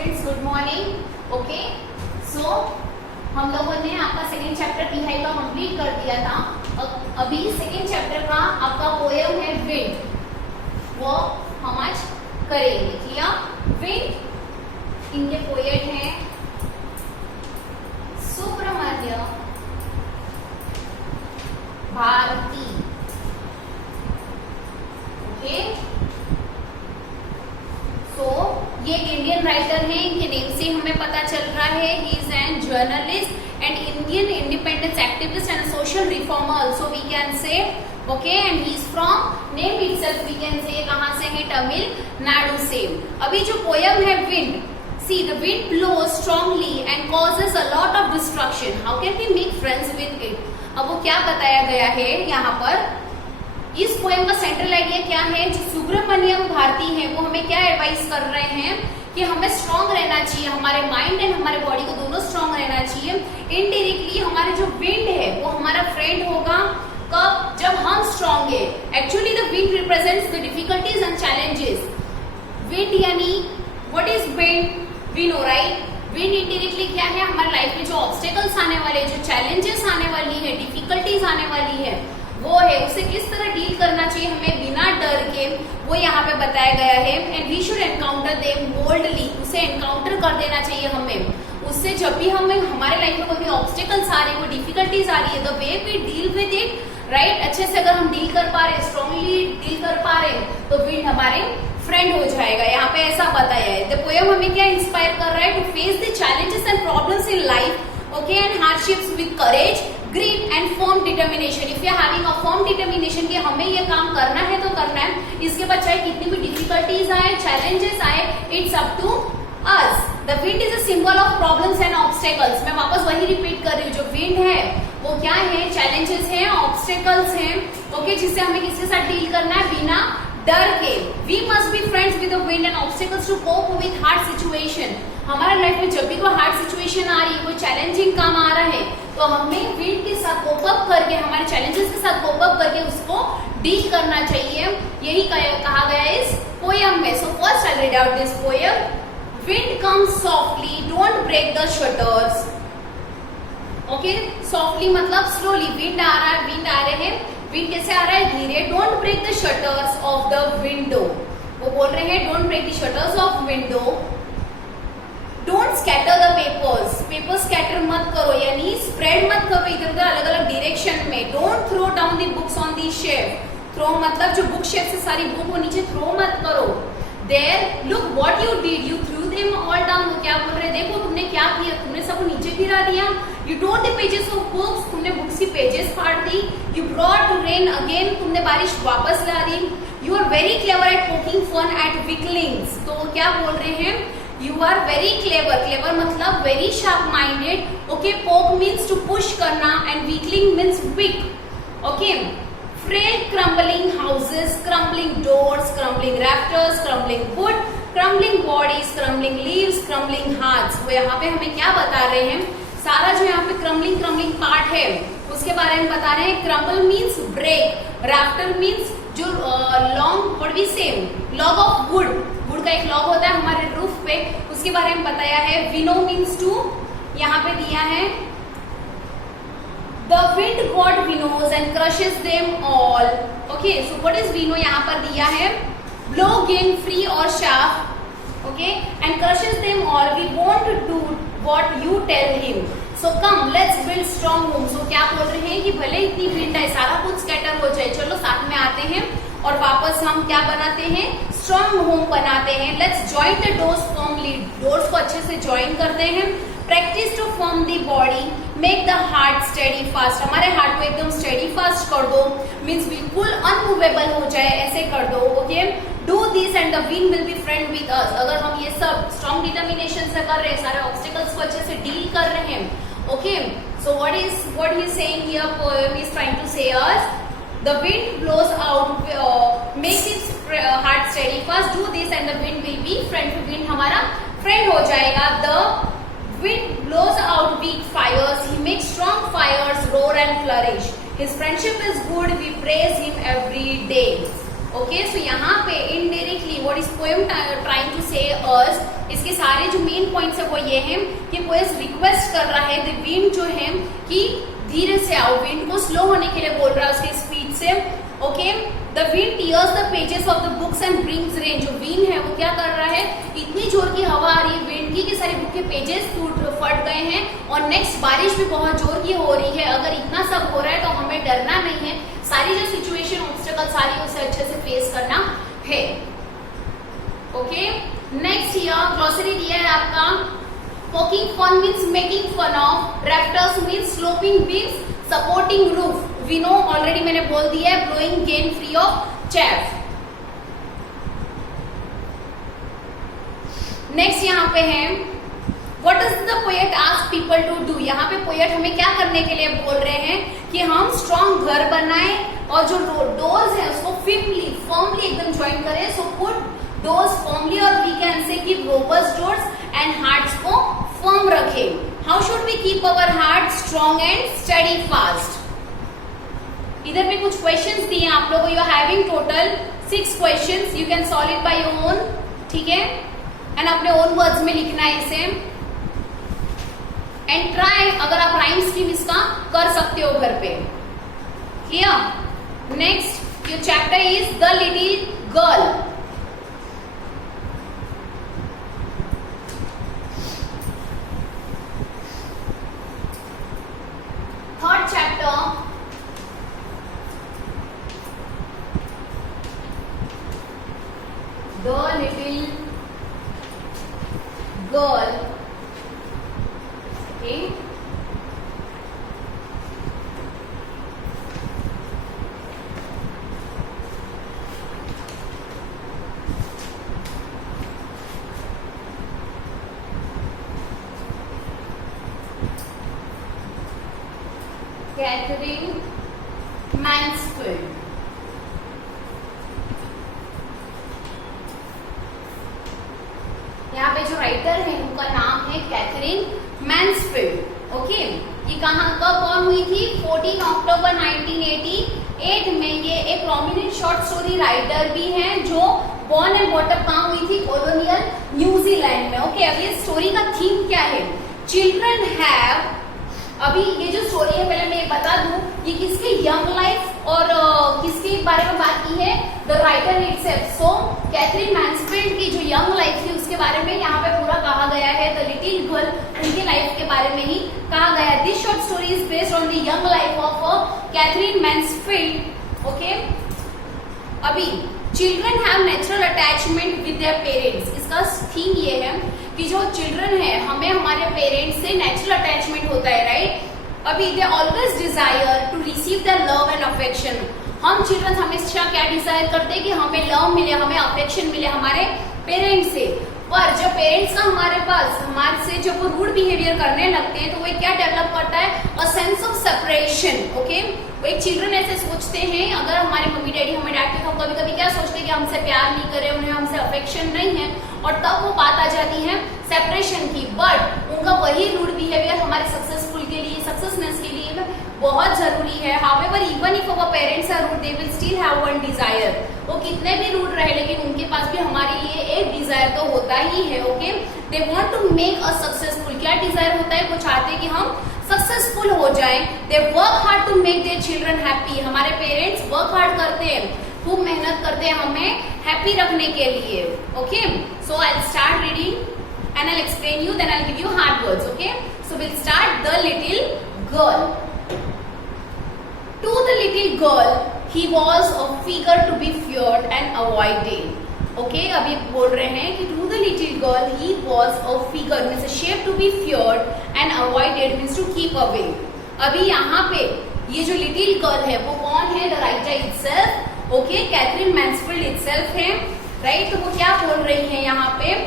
Students, good morning. Okay, सो हम लोगों ने आपका सेकेंड चैप्टर बिहाइव का कंप्लीट कर दिया था। अभी सेकेंड चैप्टर का आपका पोएम है विंड, वो हम आज करेंगे। क्लियर? विंड इनके पोएट हैं सुब्रमण्य भारती। ओके, सो ये एक इंडियन राइटर है, इनके नेम से हमें पता चल रहा है। He is an journalist and Indian independence activist and social reformer also we can say. Okay, and he is from name itself we can say कहां से है, तमिलनाडु से। अभी जो पोयम है wind, see the wind blows strongly and causes a lot of destruction. How can we make friends with it? अब वो क्या बताया गया है यहाँ पर, इस पोएम का सेंट्रल आइडिया क्या है, जो सुब्रमण्यम भारती है वो हमें क्या एडवाइस कर रहे हैं कि हमें स्ट्रांग रहना चाहिए, हमारे माइंड एंड हमारे बॉडी को दोनों स्ट्रांग रहना चाहिए। इनडायरेक्टली हमारे जो विंड है वो हमारा फ्रेंड होगा कब, जब हम स्ट्रांग है। Actually the wind represents the difficulties and challenges. Wind यानी what is wind, we know right. Wind indirectly क्या है, हमारे लाइफ में जो ऑब्स्टेकल्स आने वाले, जो चैलेंजेस आने वाली है, डिफिकल्टीज आने वाली है, वो है उसे किस तरह डील करना चाहिए हमें बिना डर के, वो यहाँ पे बताया गया है। And we should encounter them boldly, उसे एनकाउंटर कर देना चाहिए हमें। उससे जब भी हमें हमारे लाइफ में कोई ऑब्स्टेकल्स आ रही है, कोई डिफिकल्टीज आ रही है, the way we deal with it, right, अच्छे से अगर हम डील कर पा रहे, स्ट्रांगली डील कर पा रहे, तो विंड हमारे फ्रेंड हो जाएगा। यहाँ पे ऐसा बताया है। द पोएम हमें क्या इंस्पायर कर रहा है, to face the challenges and problems in life, okay, and hardships with courage, grit and firm determination. If you are having a firm determination कि हमें ये काम करना है तो करना है, इसके बाद चाहे कितनी भी डिफिकल्टीज आए, चैलेंजेस आए, it's up to us. The wind is a symbol of problems and obstacles. मैं वापस वही रिपीट कर रही हूँ, जो विंड है वो क्या है, चैलेंजेस हैं, ऑब्स्टेकल्स हैं, ओके, जिससे हमें किसके साथ डील करना है, बिना डर के। We must be friends with the wind and obstacles to cope with hard situation. हमारे लाइफ में जब भी कोई हार्ड सिचुएशन आ रही है, कोई चैलेंजिंग काम आ रहा है, तो हमें विंड के साथ कोप अप करके, हमारे चैलेंजेस के साथ कोप अप करके उसको डील करना चाहिए। यही कहा गया है इस पोयम में। So first I read out this poem. Wind comes softly, don't break the shutters. Okay, softly मतलब स्लोली। विंड आ रहा है, विंड आ रहे हैं, विंड कैसे आ रहा है, धीरे। Don't break the shutters of the window, वो बोल रहे हैं don't break the shutters of window. Don't scatter the papers, paper scatter मत करो, यानी स्प्रेड मत करो इधर उधर अलग अलग डायरेक्शन में। Don't throw down the books on the shelf, throw मतलब जो बुक शेल्फ से सारी बुक को नीचे थ्रो मत करो। There look what you did, you threw them all down. वो क्या बोल रहे हैं, देखो तुमने क्या किया, तुमने सबको नीचे गिरा दिया। You tore the pages of books, तुमने बुक्स की पेजेस फाड़ दी। यू ब्रॉट रेन अगेन, तुमने बारिश वापस ला दी। You are very clever at poking fun at weaklings. तो वो क्या बोल रहे हैं, you are very clever, clever मतलब very sharp minded. Okay, poke means to push करना and weakling means weak. Okay, frail crumbling houses, crumbling doors, crumbling rafters, crumbling wood, crumbling bodies, crumbling leaves, crumbling hearts। वो यहाँ पे हमें क्या बता रहे हैं, सारा जो यहाँ पे क्रम्बलिंग पार्ट है उसके बारे में बता रहे हैं। Crumble means break, rafter means जो long, what we say, log of wood, wood का एक लॉग होता है हमारे रूफ पे, उसके बारे में बताया है। विनो मीन्स टू, यहाँ पे दिया है The wind got winnows and crushes them all. Okay, so what is winnow यहाँ पर दिया है, blow gain free or shaft, okay, and crushes them all. We won't do what you tell him. So come, let's build strong homes. So क्या बोल रहे हैं कि भले इतनी विंड है, सारा कुछ स्कैटर हो जाए, चलो साथ में आते हैं और वापस हम क्या बनाते हैं, स्ट्रॉन्ग होम बनाते हैं। Let's join the doors firmly, doors को अच्छे से ज्वाइन करते हैं। Practice to form the body, make the heart steady fast, हमारे हार्ट को एकदम स्टेडी फास्ट कर दो, मीन्स बिल्कुल अनमूवेबल हो जाए, ऐसे कर दो। Okay, do this and the wind will be friend with us. अगर हम ये सब स्ट्रॉन्ग डिटर्मिनेशन से कर रहे हैं, सारे ऑब्स्टिकल्स को अच्छे से डील कर रहे हैं। Okay, so what he is saying here, poem is trying to say us, the wind blows out, make its heart steady fast, do this and the wind will be friend to wind, हमारा friend हो जाएगा। The wind blows out weak fires, he makes strong fires roar and flourish, his friendship is good, we praise him every day। Okay, so यहाँ पे indirectly what is poem trying to say us इसके सारे जो main points है वो ये है कि पोएट रिक्वेस्ट कर रहा है द विंड जो है कि धीरे से आओ, विंड को स्लो होने के लिए बोल रहा है उसके स्पीड से। Okay, the wind tears the pages of the books and brings rain. जो विंड है वो क्या कर रहा है, इतनी जोर की हवा आ रही है विंड की कि सारी बुक के पेजेस टूट फट गए हैं और नेक्स्ट बारिश भी बहुत जोर की हो रही है। अगर इतना सब हो रहा है तो हमें डरना नहीं है, सारी जो सिचुएशन ऑब्स्टेकल सारी उसे अच्छे से फेस करना है। ओके, नेक्स्ट यहाँ ग्लॉसरी दिया है आपका, poking fun means making fun of, raptors means sloping means supporting roof, we know already मैंने बोल दिया है, blowing gain free of chaff. Next यहाँ पे है what does the poet ask people to do. यहाँ पे पोएट हमें क्या करने के लिए बोल रहे हैं कि हम स्ट्रॉन्ग घर बनाएं और जो डोर्स है उसको फर्मली एकदम ज्वाइन करें। सो पुट डोर्स फर्मली और we can say keep robust doors and hearts को फर्म रखें। How should we keep our heart strong and study fast. इधर पे कुछ क्वेश्चंस दिए हैं आप लोगों को, you are having total 6 questions, you can solve it by your own, ठीक है, एंड अपने ओन वर्ड्स में लिखना है इसे एंड ट्राई, अगर आप राइम स्कीम इसका कर सकते हो घर पे। Clear. Next your chapter is the little girl. Third chapter the little girl. Okay. Catherine Mansfield. यहाँ पे जो राइटर है उनका नाम है कैथरीन मैन्सफील्ड। ओके, ये कहाँ कब बॉर्न हुई थी, 14 अक्टूबर 1988 में। ये एक प्रोमिनेंट शॉर्ट स्टोरी राइटर भी हैं जो बॉर्न एंड बॉटअप कहाँ हुई थी, कॉलोनियल न्यूजीलैंड में। ओके, अब ये स्टोरी का थीम क्या है, चिल्ड्रन हैव। अभी ये जो स्टोरी है पहले मैं ये बता दूं, ये किसके यंग लाइफ और किसके बारे में बात की है, the writer itself. So Katherine Mansfield की जो यंग लाइफ थी उसके बारे में यहाँ पे पूरा कहा गया है। द लिटिल गर्ल उनकी लाइफ के बारे में ही कहा गया है। This short story is based on the young life of Katherine Mansfield. Okay, अभी children have natural attachment with their parents. इसका थीम ये है कि जो चिल्ड्रन है हमें हमारे पेरेंट्स से नेचुरल अटैचमेंट होता है, राइट। अभी they always desire to receive the love and affection. हम चिल्ड्रन हमेशा क्या डिजायर करते हैं कि हमें लव मिले, हमें अफेक्शन मिले हमारे पेरेंट्स से। पर जब पेरेंट्स का हमारे पास हमारे से जब वो रूड बिहेवियर करने लगते हैं तो वो क्या डेवलप करता है, a sense of separation. Okay, वो एक चिल्ड्रन ऐसे सोचते हैं, अगर हमारे मम्मी डैडी हमें डांटते तो हम कभी कभी क्या सोचते हैं कि हमसे प्यार नहीं करे, उन्हें हमसे अफेक्शन नहीं है, और तब वो बात आ जाती है सेपरेशन की। बट उनका वही रूड बिहेवियर हमारे सक्सेसफुल के लिए, सक्सेसनेस के लिए बहुत जरूरी है। However even if our parents are rude they will still have one desire. वो कितने भी रूड रहे लेकिन उनके पास भी हमारे लिए एक डिजायर तो होता ही है। Okay, they want to make us successful. क्या डिजायर होता है, वो चाहते हैं कि हम सक्सेसफुल हो जाएं। They work hard to make their children happy. हमारे पेरेंट्स वर्क हार्ड करते हैं, खूब मेहनत करते हैं हमें हैप्पी रखने के लिए। Okay, so I will start reading and I will explain you, then I will give you hard words. Okay, so will start the little girl. To the little girl, he was a figure to be feared and avoided. Okay, अब ये बोल रहे हैं कि to the little girl, he was a figure means a shape to be feared and avoided means to keep away. अभी यहाँ पे ये जो little girl है वो कौन है, the writer itself. Okay, Katherine Mansfield itself है, right? तो वो क्या बोल रही है यहाँ पे,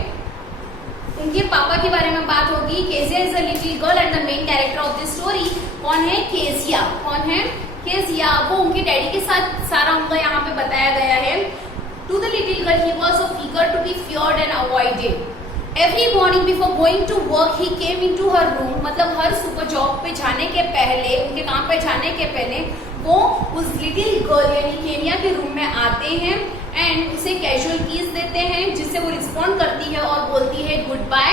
उनके पापा के बारे में बात होगी। Kezia is a little girl and the main character of this story कौन है, केजिया। कौन है, केजिया। वो उनके डैडी के साथ सारा उनका यहाँ पे बताया गया है। To the little girl, he was a figure to be feared and avoided. Every morning before going to work he came into her room. मतलब हर सुबह जॉब पे जाने के पहले, उनके काम पे जाने के पहले वो उस लिटिल गर्ल यानी केनिया के रूम में आते हैं एंड उसे कैजुअल कीज देते हैं जिससे वो रिस्पॉन्ड करती है और बोलती है goodbye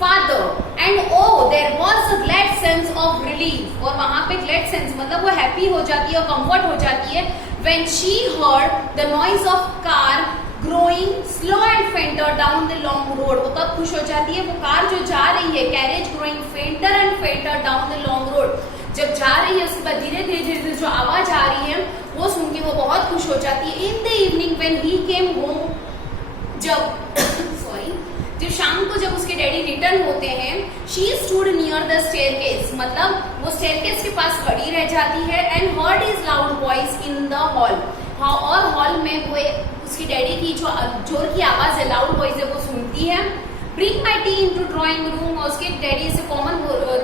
father. And oh there was a glad sense of relief, और वहां पे ग्लैड सेंस मतलब वो हैप्पी हो जाती है और कंफर्ट हो जाती है when she heard the noise of car growing slow and फेंटर down the long road. वो कब खुश हो जाती है? वो कार जो जा रही है, carriage growing फेंटर and फेंटर down the long road, जब जा रही है उसके बाद धीरे धीरे धीरे जो आवाज आ रही है वो सुन के वो बहुत खुश हो जाती है. In the evening when he came home, जब शाम को जब उसके डैडी रिटर्न होते हैं, she stood near the staircase, मतलब वो स्टेयरकेस के पास खड़ी रह जाती है. And heard his loud voice in the hall, और हॉल में वो उसकी डैडी की जो जोर की आवाज है, लाउड वॉइस है, वो सुनती है. Bring my tea into drawing room, और उसके डैडी से कॉमन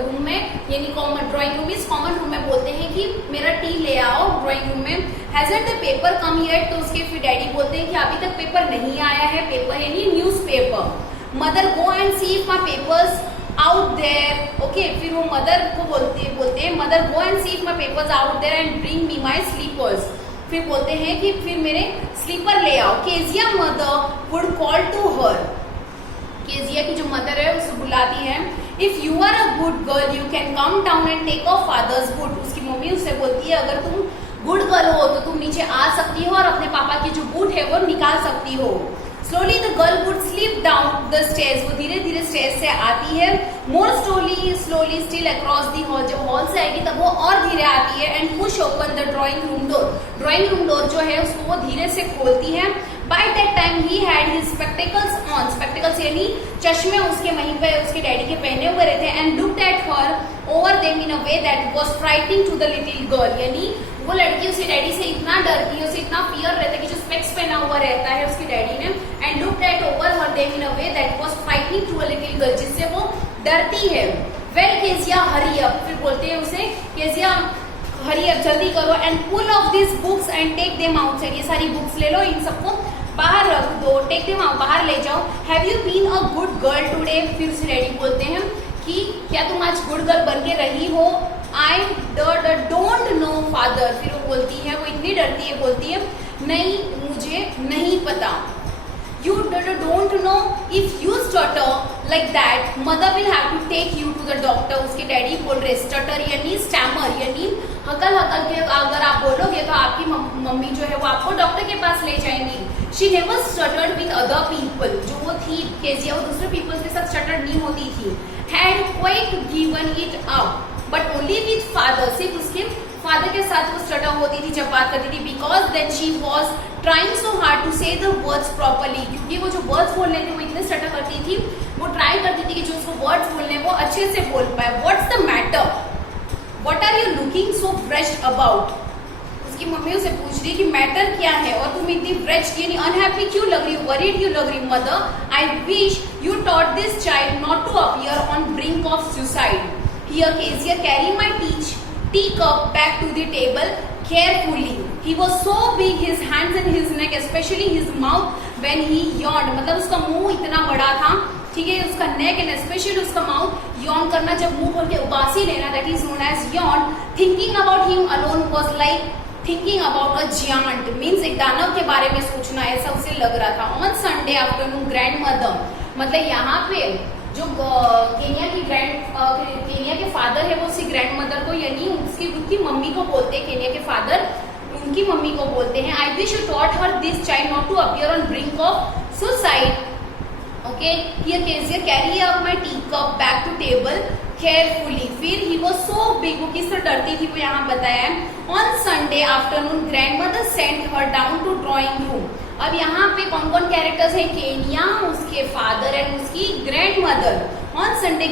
रूम में, यानी कॉमन ड्रॉइंग रूम इस कॉमन रूम में बोलते हैं कि मेरा टी ले आओ ड्रॉइंग रूम में. Hasn't the paper come yet, तो उसके फिर डैडी बोलते हैं कि अभी तक पेपर नहीं आया है. पेपर यानी newspaper. Mother go and see if my papers out there. Okay, फिर वो मदर को बोलते हैं mother go and see if my papers out there and bring me my slippers. फिर बोलते हैं कि फिर मेरे स्लीपर ले आओ. Kezia mother would call to her, Kezia की जो मदर है उसको बुलाती है. If you are a good girl you can come down and take off father's boot. उसकी मम्मी उससे बोलती है अगर तुम गुड गर्ल हो तो तुम नीचे आ सकती हो और अपने पापा की जो बूट है वो निकाल सकती हो. Slowly the girl would slip down the stairs, वो धीरे धीरे स्टेयर्स से आती है. मोर slowly still across the hall, जब हॉल से आएगी तब वो और धीरे आती है. And push open the drawing room door, drawing room door जो है उसको वो धीरे से खोलती है. By that time he had his spectacles on, spectacles यानी चश्मे उसके वहीं पे उसके डैडी के पहने हुए रहते हैं. And looked at her over them in a way that was frightening to the little girl, यानी वो लड़की उसके डैडी से इतना डरती है, उसे इतना फियर रहता है कि जो स्पेक्स पहना हुआ रहता है उसके डैडी ने. And looked at over her them in a way that was frightening to a little girl, जिससे वो डरती है. वेल केजिया हरी अप, फिर बोलते हैं उसे केजिया हरी अप, जल्दी करो. And pull off this books and take them outside, ये सारी बुक्स ले लो, इन सबको बाहर रख दो. टेक देम आउट, बाहर ले जाओ. Have you been a good girl today, फिर उसे डैडी बोलते हैं कि क्या तुम आज गुड गर्ल बन के रही हो. आई डोंट नो फादर, फिर वो बोलती है, वो इतनी डरती है, बोलती है नहीं मुझे नहीं पता. You don't know, if you stutter like that mother will have to take you to the doctor. उसके डैडी बोल रहे, स्टटर यानी स्टैमर, यानी हकल हकल के अगर आप बोलोगे तो आपकी मम्मी जो है वो आपको डॉक्टर के पास ले जाएंगी. She never stuttered with other people, जो वो थी केजिया वो दूसरे पीपल्स के साथ स्टटर नहीं होती थी. Had quite given it up but only with father, सिर्फ उसके फादर के साथ वो स्टटर होती थी जब बात करती थी. Because then she was trying so hard to say the words properly, क्योंकि वो जो वर्ड्स बोलने थे वो इतने स्टटर करती थी, वो ट्राई करती थी कि जो उसको वर्ड्स बोलने वो अच्छे से बोल पाए. What's the matter, what are you looking so wretched about. उसकी मम्मी उसे पूछ रही कि मैटर क्या है और तुम इतनी व्रेस्ड यानी अनहैप्पी क्यों लग रही, वरीड क्यों लग रही. Mother I wish you taught this child not to appear on brink of suicide. Here Kezia carry my teacup back to the table carefully. He was so big, his hands and his neck, especially his mouth when he yawned. मतलब उसका मुंह इतना बड़ा था, ठीक है, उसका neck and specially उसका माउथ यॉन करना, जब मुंह खोल के उबासी लेना, that is known as yawn. Thinking about him alone was like thinking about a giant, means एक दानव के बारे में सोचना, ऐसा उसे लग रहा था. On Sunday afternoon grand mother, मतलब यहाँ पे जो केनिया के फादर है वो उसकी ग्रैंड मदर को यानी उसकी मम्मी को बोलते हैं, केनिया के फादर उनकी मम्मी को बोलते हैं. I wish you taught her this child not to appear on brink of suicide. Okay, here Kezia carry up my teacup back to table carefully. फिर ही वाज सो बिग, वो किस तरह डरती थी वो यहाँ बताया है. On Sunday afternoon grandmother sent her down to drawing room. अब यहाँ पे कौन कौन कैरेक्टर्स हैं, केनिया, उसके फादर एंड उसकी grandmother. On Sunday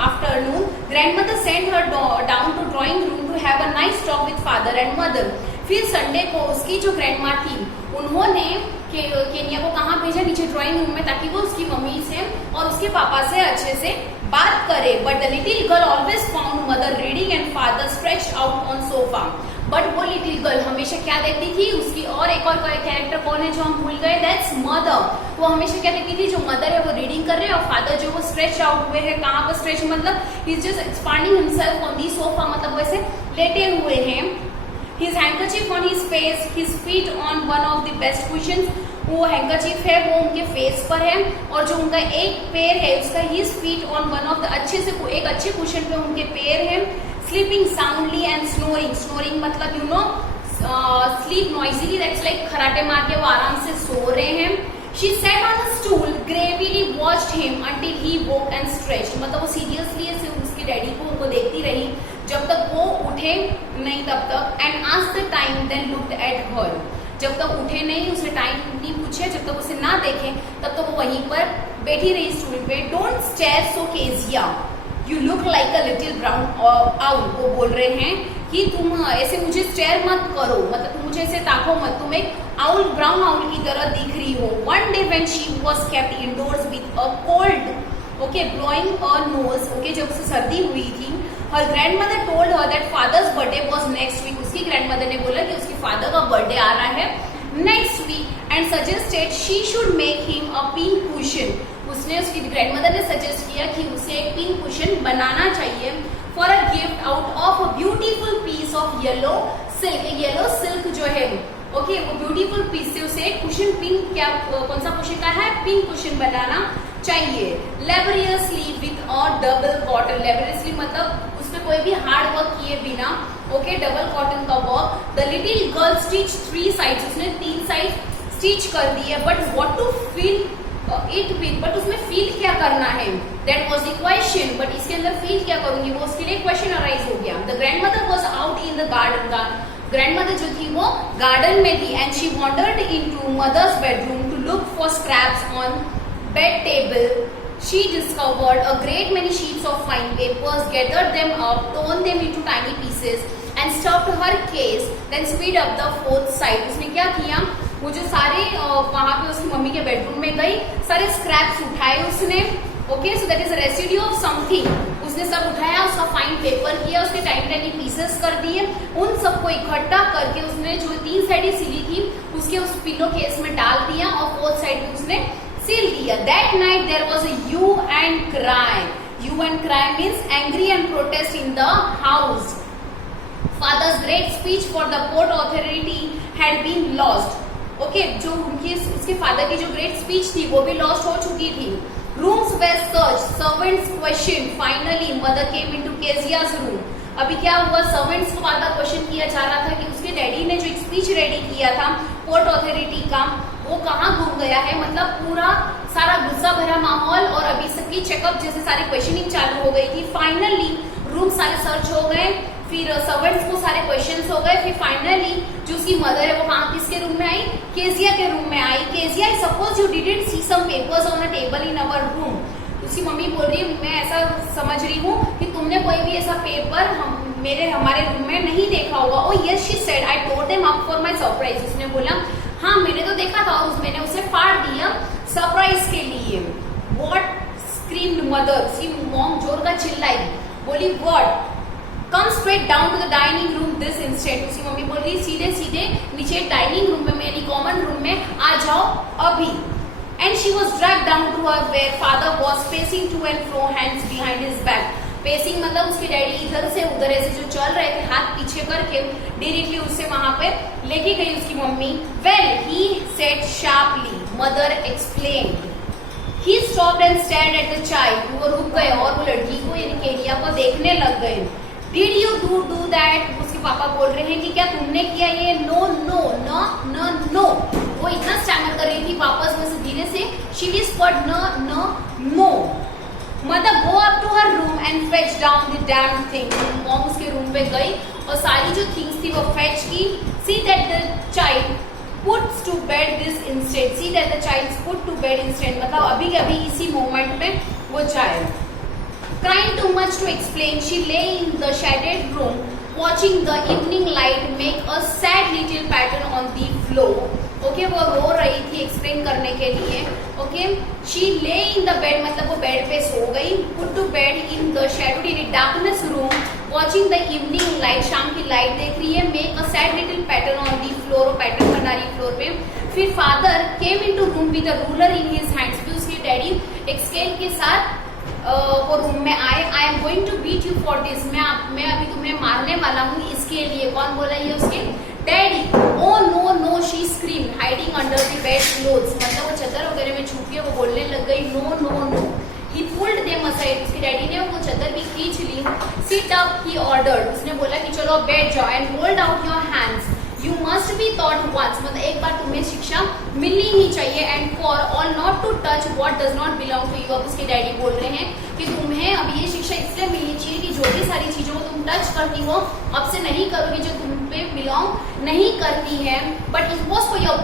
afternoon grandmother sent her down to drawing room to have a nice talk with father and mother. फिर संडे को उसकी जो ग्रैंड माँ थी उन्होंने केनिया को कहाँ भेजा, नीचे ड्रॉइंग रूम में, ताकि वो उसकी मम्मी से और उसके पापा से अच्छे से बात करे. But the little girl always found mother reading and father stretched out on sofa. But वो लिटिल गर्ल हमेशा क्या देखती थी, उसकी और एक और कैरेक्टर कौन है जो हम भूल गए, दैट्स मदर. वो हमेशा क्या देखती थी, जो मदर है वो रीडिंग कर रहे हैं और फादर जो वो स्ट्रेच आउट हुए हैं. कहाँ पर स्ट्रेच, मतलब he is just expanding himself on the sofa, मतलब वैसे लेटे हुए हैं. His handkerchief on his face, his feet on one of the best cushions. वो हैंकरचीफ है वो उनके फेस पर है और जो उनका एक पैर है उसका his feet on one of the एक अच्छे कुशन पे उनके पैर है. Sleeping soundly and snoring. Snoring मतलब you know sleep noisily, that's like खराटे मार के वो आराम से सो रहे हैं. She sat on a stool, gravely watched him until he woke and stretched. मतलब वो सीरियसली ऐसे उसके डैडी को उनको देखती रही जब तक वो उठे नहीं तब तक. And asked the time, then looked at her. जब तक उठे नहीं उसने टाइम नहीं पूछे, जब तक उसे ना देखे तब तक वो वहीं पर बैठी रही स्टूल पे. Don't stare so Kezia, you look like a little brown owl. वो बोल रहे हैं कि तुम ऐसे मुझे स्टेयर मत करो, मतलब तुम मुझे ऐसे ताको मत, तुम एक आउल ब्राउन आउल की तरह दिख रही हो. One day when she was kept indoors with a cold, okay, blowing a nose, okay, जब उसे सर्दी हुई थी, her grandmother told her that father's birthday was next week. उसकी grandmother ने बोला कि उसके father का birthday आ रहा है next week and suggested she should make him a pink cushion. उसने उसकी ग्रैंडमदर ने सजेस्ट किया कि उसे एक पिंक कुशन बनाना चाहिए for a gift out of a beautiful piece of yellow silk. Yellow silk जो है ओके वो ब्यूटीफुल पीस से उसे एक कुशन पिंक, क्या कौन सा कुशन का है, पिंक कुशन बनाना चाहिए. Laboriously with a double cotton. Laboriously मतलब उसमें कोई भी हार्ड वर्क किए बिना, ओके, डबल कॉटन का work. The little girl stitch 3 sides. उसने 3 साइड स्टिच कर दी है. But what to feel it with, but उसमें फील क्या करना है, that was the question. But इसके अंदर फील क्या करूंगी वो उसके लिए क्वेश्चन अराइज हो गया. The grandmother was out in the garden. Grandmother जो थी वो गार्डन में थी. And she wondered into mother's bedroom to look for scraps on bed table. She discovered a great many sheets of fine papers, gathered them up, torn them into tiny pieces and stuffed her case, then speed up the 4th side. उसने क्या किया, वो जो सारे वहां पे उसकी mummy के बेडरूम में गई, सारे स्क्रैप्स उठाए उसने, okay, so that is a residue of something. उसने सब उठाया, उसका फाइन पेपर किया, उसके टाइनी पीसेस कर दिए, उन सबको इकट्ठा करके उसने जो 3 साइड सिली थी उसके उस पिलो केस में डाल दिया और 4th साइड में उसने सील दिया. That night there was a hue and cry. Hue and cry means angry and protest in the house. Father's great speech for the port authority had been lost. Okay, जो उनकी उसके father की जो great speech थी वो भी lost हो चुकी थी. Rooms were searched, servants questioned. Finally, mother came into Kezia's room. अभी क्या हुआ, सर्वेंट्स को बार-बार क्वेश्चन किया जा रहा था कि उसके डैडी ने जो एक स्पीच रेडी किया था पोर्ट अथॉरिटी का वो कहाँ घूम गया है. मतलब पूरा सारा गुस्सा भरा माहौल और अभी सबकी चेकअप जैसे सारी क्वेश्चनिंग चालू हो गई थी. फाइनली रूम सारे सर्च हो गए, फिर सर्वेंट्स को सारे क्वेश्चंस हो गए, फिर फाइनली जो उसकी मदर है वो कहाँ किसके रूम में आई, केजिया के रूम में आई. Kezia, I suppose you didn't see some papers on a table in our room. उसकी मम्मी बोल रही है मैं ऐसा समझ रही हूँ कि तुमने कोई भी ऐसा पेपर हमारे रूम में नहीं देखा होगा. ओ yes she said, I told them up for my surprise. उसने बोला हाँ मैंने तो देखा था और मैंने उसे फाड़ दिया सरप्राइज के लिए. What screamed mother. See mom जोर का चिल्लाई, बोली what, come straight down to the dining room this instant. उसकी मम्मी बोल रही सीधे सीधे नीचे डाइनिंग रूम में यानी कॉमन रूम में आ जाओ अभी. And she was dragged down to her where father was pacing to and fro, hands behind his back. Pacing मतलब उसके डैडी इधर से उधर ऐसे जो चल रहे थे हाथ पीछे करके डायरेक्टली उससे वहां पे लेके गई उसकी mummy. Well, he said sharply. Mother explained. He stopped and stared at the child. वो रुक गए और वो लड़की को यानी केलिया को देखने लग गए. Did you do that? उसके पापा बोल रहे हैं कि क्या तुमने किया ये. No, no, no, no, no. वो इतना स्टैमर कर रही थी वापस में से धीरे से. She whispered no, no, no. Mother go up to her room and fetch down the damn thing. Mom उसके रूम पे गई और सारी जो थिंग्स थी वो फेच की. See that the child puts to bed this instant. See that the child put to bed instant. मतलब अभी के अभी इसी मोमेंट में वो child. Crying too much to explain, she lay in the shaded room, watching the evening light make a sad little pattern on the floor. Okay, वो रो रही थी एक्सप्लेन करने के लिए. Okay, she lay in the bed मतलब वो bed पे सो गई. Put to bed in the shadowed in the darkness room, watching the evening light. शाम की लाइट देख रही है. Make a sad little pattern on the floor. Pattern बना रही फ्लोर पे. फिर father came into room with a ruler in his hands. फिर उसके डैडी एक स्केल के साथ वो रूम में आए, I am going to beat you for this, मैं अभी तुम्हें मारने वाला हूँ इसके लिए। कौन बोला ये? उसके daddy. Oh no no she scream hiding under the bed clothes, मतलब वो चादर वगैरह में छुप के वो बोलने लग गई no no no. He pulled them aside, उसके डैडी ने वो चादर भी खींच ली। सिट अप ही ऑर्डर्ड, उसने बोला कि चलो बैठ जाओ। And hold out your hands, you must be taught once, मतलब एक बार तुम्हें शिक्षा मिलनी ही चाहिए। And for all not to touch what does not belong to you. अब उसके डैडी बोल रहे हैं कि तुम्हें अब ये शिक्षा इसलिए मिलनी चाहिए कि जो भी सारी चीजों को तुम टच करती हो अब से नहीं करोगी जो तुम पे बिलोंग नहीं करती है। But it was for your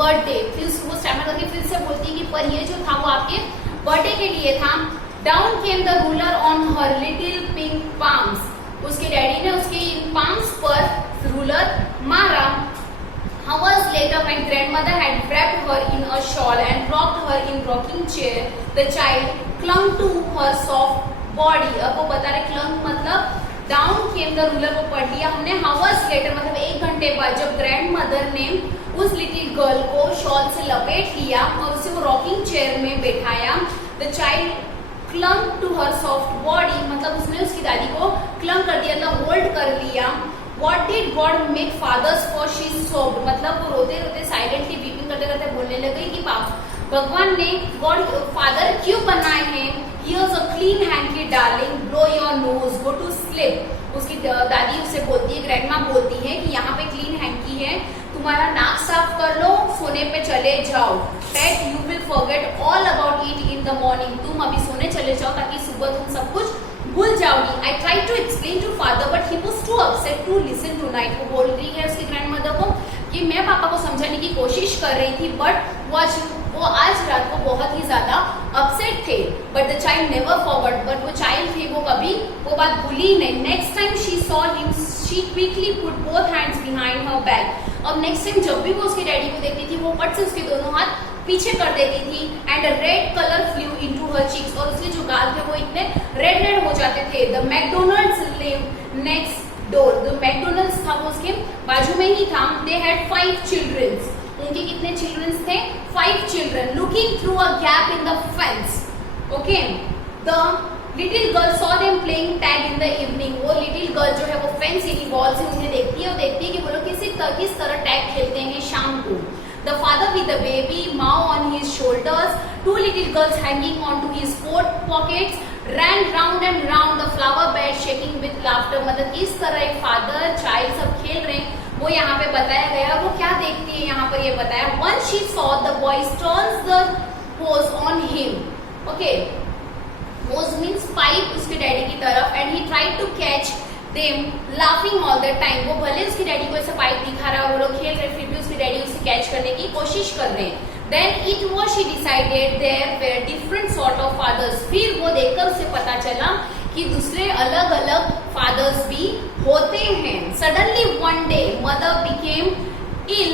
birthday, फिर वो स्टैमर करके फिर से बोलती है कि पर ये जो था वो आपके बर्थडे के लिए था। Down came the ruler on her little pink palms, उसके डैडी ने उसके इन पाम्स पर रूलर मारा। Hours later, my grandmother had wrapped her in a shawl and rocked her in rocking chair. The child clung to her soft body. अब वो बता रहे clung मतलब down came the ruler, वो पढ़ लिया हमने। Hours later मतलब 1 घंटे बाद जब grandmother ने उस little girl को शॉल से लपेट लिया और उसे वो rocking chair में बैठाया। The child clung to her soft body मतलब उसने उसकी दादी को clung कर दिया, मतलब होल्ड कर लिया। What did God make fathers for? She sobbed, मतलब वो रोते रोते साइलेंटली वीपिंग करते करते बोलने लग गई कि भगवान ने गॉड फादर क्यों बनाए हैं। Here's a clean hanky darling, blow your nose, go to sleep। उसकी दादी उसे बोलती है, ग्रैंडमा बोलती है कि यहाँ पे क्लीन हैंकी है, तुम्हारा नाक साफ कर लो, सोने पे चले जाओ। That you will forget all about it in the morning, तुम अभी सोने चले जाओ ताकि सुबह तुम सब कुछ भूल जाओगी। I try to explain to father but he was too upset to listen tonight, वो बोल रही है उसकी ग्रैंडमदर को कि मैं पापा को समझाने की कोशिश कर रही थी बट वो आज रात को बहुत ही ज्यादा अपसेट थे। But the child never forgot, but वो चाइल्ड थे वो कभी वो बात भूली नहीं। Next time she saw him she quickly put both hands behind her back, अब नेक्स्ट टाइम जब भी वो उसके डैडी को देखती थी वो फट से उसके दोनों हाथ पीछे कर देती थी। And red colour flu into her cheeks, और उसके जो गाल थे वो इतने रेड रेड हो जाते थे। The McDonald's live next door, जो मैकडोनल्ड्स था वो उसके बाजू में ही था। दे हैड 5 चिल्ड्रंस, उनके कितने चिल्ड्रंस थे? 5 children. Looking through a gap in the fence, okay. The little girl saw them playing tag in the evening, वो लिटिल गर्ल जो है वो फेंस की वॉल से उन्हें देखती है और देखती है कि वो लोग किस तरह टैग खेलते हैं शाम को। The father with the baby Mao on his shoulders, 2 little girls hanging onto his coat pockets, ran round and round the flower bed shaking with laughter। मतलब किस तरह एक फादर चाइल्ड सब खेल रहे हैं वो यहाँ पे बताया गया। वो क्या देखती है यहाँ पर ये बताया। Once she saw the boys turns the hose on him, okay, hose means pipe उसके डैडी की तरफ, and he tried to catch them laughing all the time। वो भले उसके डैडी को ऐसा पाइप दिखा रहा है, वो लोग खेल रहे फिर भी उसके डैडी उसे कैच करने की कोशिश कर रहे हैं। Then it was she decided there were different sort of fathers, फिर वो देखकर उसे पता चला कि दूसरे अलग अलग फादर्स भी होते हैं। Suddenly one day mother became ill